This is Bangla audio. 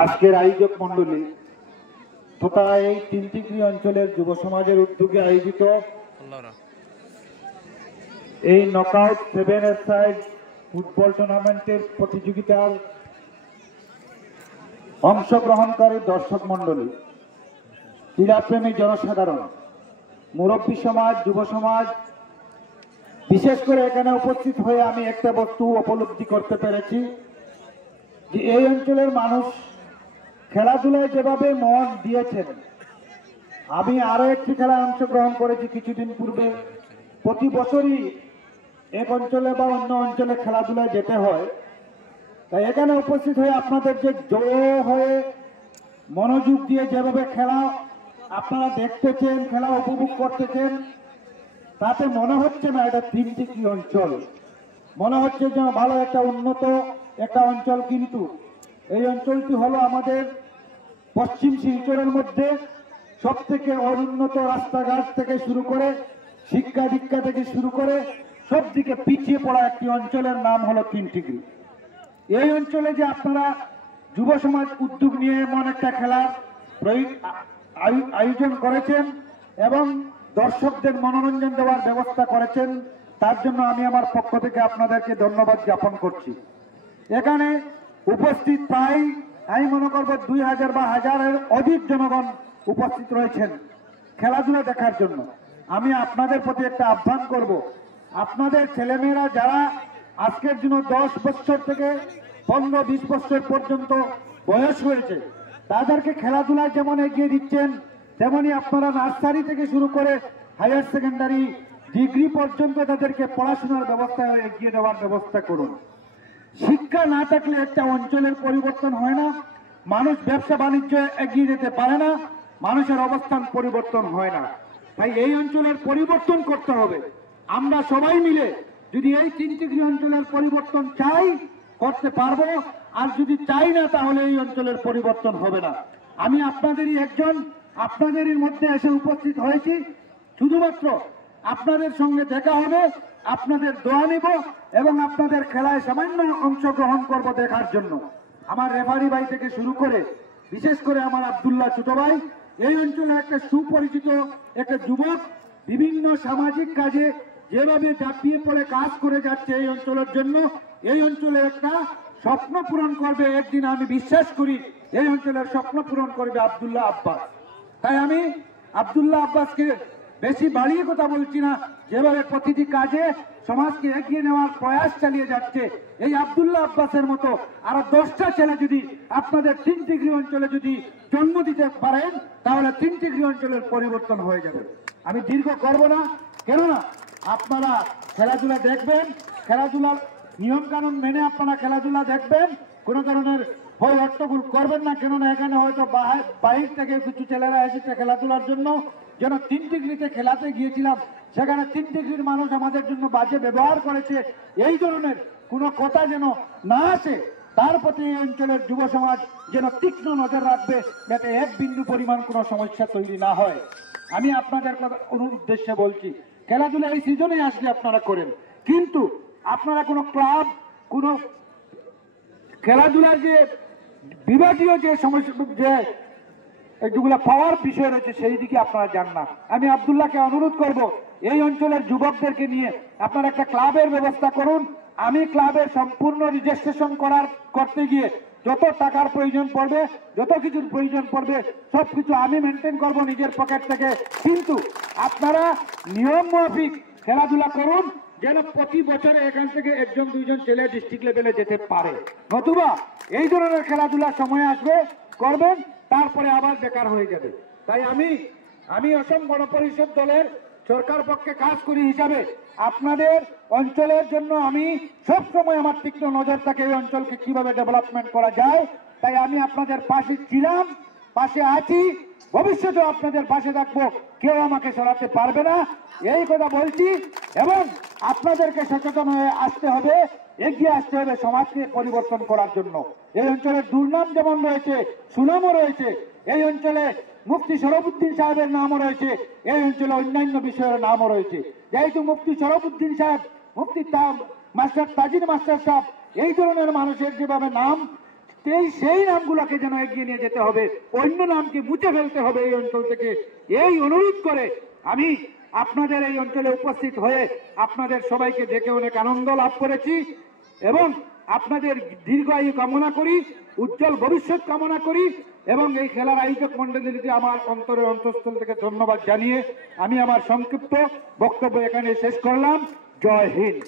আজকের আয়োজক মণ্ডলী তথা এই তিনটিগ্রি অঞ্চলের যুব সমাজের উদ্যোগে আয়োজিত এই নকআউট 7 এর সাইড ফুটবল টুর্নামেন্টের প্রতিযোগিতার অংশগ্রহণকারী দর্শক মণ্ডলী, ক্রীড়াপ্রেমী জনসাধারণ, মুরব্বী সমাজ, যুব সমাজ, বিশেষ করে এখানে উপস্থিত হয়ে আমি একটা বস্তু উপলব্ধি করতে পেরেছি যে এই অঞ্চলের মানুষ খেলাধুলায় যেভাবে মন দিয়েছেন। আমি আরো একটি খেলায় অংশগ্রহণ করেছি কিছুদিন পূর্বে। প্রতি বছরই এক অঞ্চলে বা অন্য অঞ্চলে খেলাধুলায় যেতে হয়, তাই এখানে উপস্থিত হয়ে আপনাদের যে জড়ো হয়ে মনোযোগ দিয়ে যেভাবে খেলা আপনারা দেখতেছেন, খেলা উপভোগ করতেছেন, তাতে মনে হচ্ছে না এটা তিনটিগ্রি অঞ্চল, মনে হচ্ছে যে ভালো একটা উন্নত একটা অঞ্চল। কিন্তু এই অঞ্চলটি হলো আমাদের পশ্চিম শিলচরের মধ্যে সব থেকে অনুন্নত, রাস্তাঘাট থেকে শুরু করে শিক্ষা দীক্ষা থেকে শুরু করে সব দিকে পিছিয়ে পড়া একটি অঞ্চলের নাম হলো তিনটিগ্রি। এই অঞ্চলে যে আপনারা যুব সমাজ উদ্যোগ নিয়ে এমন একটা খেলার আয়োজন করেছেন এবং দর্শকদের মনোরঞ্জন দেওয়ার ব্যবস্থা করেছেন, তার জন্য আমি আমার পক্ষ থেকে আপনাদেরকে ধন্যবাদ জ্ঞাপন করছি। এখানে উপস্থিত প্রায় আমি মনে করবো 2000 বা 1000-এর অধিক জনগণ উপস্থিত রয়েছেন খেলাধুলা দেখার জন্য। আমি আপনাদের প্রতি একটা আহ্বান করব, আপনাদের ছেলেমেয়েরা যারা আজকের জন্য 10 বছর থেকে 15-20 বছর পর্যন্ত বয়স হয়েছে, তাদেরকে খেলাধুলায় যেমন এগিয়ে দিচ্ছেন, তেমনি আপনারা নার্সারি থেকে শুরু করে হায়ার সেকেন্ডারি ডিগ্রি পর্যন্ত তাদেরকে পড়াশোনার ব্যবস্থা এগিয়ে দেওয়ার ব্যবস্থা করুন। শিক্ষা না থাকলে একটা অঞ্চলের পরিবর্তন হয় না, মানুষ ব্যবসা বাণিজ্য এগিয়ে যেতে পারে না, মানুষের অবস্থান পরিবর্তন হয় না। তাই এই অঞ্চলের পরিবর্তন করতে হবে। আমরা সবাই মিলে যদি এই তিনটিগ্রি অঞ্চলের পরিবর্তন চাই, করতে পারবো, আর যদি চাই না তাহলে এই অঞ্চলের পরিবর্তন হবে না। আমি আপনাদেরই একজন, আপনাদেরই মধ্যে এসে উপস্থিত হয়েছি শুধুমাত্র আপনাদের সঙ্গে দেখা হবে, আপনাদের দোয়া নিব এবং আপনাদের খেলায় সামান্য অংশগ্রহণ করব দেখার জন্য। আমার রেফারি ভাই থেকে শুরু করে বিশেষ করে আমার আব্দুল্লাহ ছোট ভাই এই অঞ্চলে একটা সুপরিচিত একটা যুবক, বিভিন্ন সামাজিক কাজে যেভাবে ঝাঁপিয়ে পড়ে কাজ করে যাচ্ছে এই অঞ্চলের জন্য, এই অঞ্চলের একটা স্বপ্ন পূরণ করবে একদিন। আমি বিশ্বাস করি এই অঞ্চলের স্বপ্ন পূরণ করবে আব্দুল্লাহ আব্বাস। তাই আমি আব্দুল্লাহ আব্বাসকে বেশি বাড়িয়ে কথা বলছি না, যেভাবে প্রতিটি কাজে সমাজকে এগিয়ে নেওয়ার প্রয়াস চালিয়ে যাচ্ছে, এই আব্দুল্লাহ আব্বাসের মতো আরো 10টা ছেলে যদি আপনাদের তিনটিগ্রি অঞ্চলে যদি জন্ম দিতে পারেন, তাহলে তিনটিগ্রি অঞ্চলের পরিবর্তন হয়ে যাবে। আমি দীর্ঘ করব না, কেননা আপনারা খেলাধুলা দেখবেন, খেলাধুলার নিয়ম কানুন মেনে আপনারা খেলাধুলা দেখবেন, কোন ধরনের ভয় হট্টগোল করবেন না। কেননা এখানে হয়তো বাহির থেকে কিছু ছেলেরা এসেছে খেলাধুলার জন্য, যেন তিনটিগ্রিতে খেলাতে গিয়েছিলাম, সেখানে তিনটিগ্রির মানুষ আমাদের জন্য বাজে ব্যবহার করেছে, এই ধরনের কোনো কথা যেন না আসে, তার প্রতি এই অঞ্চলের যুব সমাজ যেন তীক্ষ্ণ নজর রাখবে, যাতে এক বিন্দু পরিমাণ কোনো সমস্যা তৈরি না হয়। আমি আপনাদের কথা উদ্দেশ্যে বলছি, খেলাধুলা এই সিজনে আসলে আপনারা করেন, কিন্তু আপনারা কোনো ক্লাব, কোনো খেলাধুলার যে বিভাগীয় যে সমস্যা যে যেগুলো পাওয়ার বিষয় রয়েছে সেই দিকে আপনারা যান না। আমি আব্দুল্লাহকে অনুরোধ করব, এই অঞ্চলের যুবকদেরকে নিয়ে আপনারা একটা ক্লাবের ব্যবস্থা করুন। আমি ক্লাবের সম্পূর্ণ রেজিস্ট্রেশন করতে গিয়ে যত টাকার প্রয়োজন পড়বে, যত কিছুর প্রয়োজন পড়বে, সবকিছু আমি মেনটেন করব নিজের পকেট থেকে। কিন্তু আপনারা নিয়ম মাফিক খেলাধুলা করুন, যেন প্রতি বছরে এখান থেকে 1-2জন ছেলে ডিস্ট্রিক্ট লেভেলে যেতে পারে, নতুবা এই ধরনের খেলাধুলার সময় আসবে, করবেন, তারপরে আবার বেকার হয়ে যাবে। তাই আমি অসম গণপরিষদ দলের সরকার পক্ষে কাজ করি হিসাবে আপনাদের অঞ্চলের জন্য আমি সব সময় আমার তীক্ষ্ণ নজর থাকে এই অঞ্চলকে কিভাবে ডেভেলপমেন্ট করা যায়। তাই আমি আপনাদের পাশে ছিলাম, পাশে আছি, ভবিষ্যতেও আপনাদের পাশে থাকবো, কেউ আমাকে সরাতে পারবে না, এই কথা বলছি। এবং আপনাদেরকে সচেতন হয়ে আসতে হবে, এগিয়ে আসতে হবে সমাজকে পরিবর্তন করার জন্য। এই অঞ্চলের দুর্নাম যেমন রয়েছে, সুনামও রয়েছে। এই অঞ্চলে মুফতি শরফুদ্দিন সাহেবের নামও রয়েছে, এই অঞ্চলে অন্যান্য বিষয়ের নামও রয়েছে। যেহেতু মুফতি শরফুদ্দিন সাহেব, মুফতি মাস্টার তাজির মাস্টার সাহেব, এই ধরনের মানুষের যেভাবে নাম সেই নামগুলোকে যেন এগিয়ে নিয়ে যেতে হবে, অন্য নামকে মুছে ফেলতে হবে এই অঞ্চল থেকে। এই অনুরোধ করে আমি আপনাদের এই অঞ্চলে উপস্থিত হয়ে আপনাদের সবাইকে দেখে অনেক আনন্দ লাভ করেছি এবং আপনাদের দীর্ঘায়ু কামনা করি, উজ্জ্বল ভবিষ্যৎ কামনা করি এবং এই খেলার আয়োজক মণ্ডলীকে আমার অন্তরের অন্তঃস্থল থেকে ধন্যবাদ জানিয়ে আমি আমার সংক্ষিপ্ত বক্তব্য এখানে শেষ করলাম। জয় হিন্দ।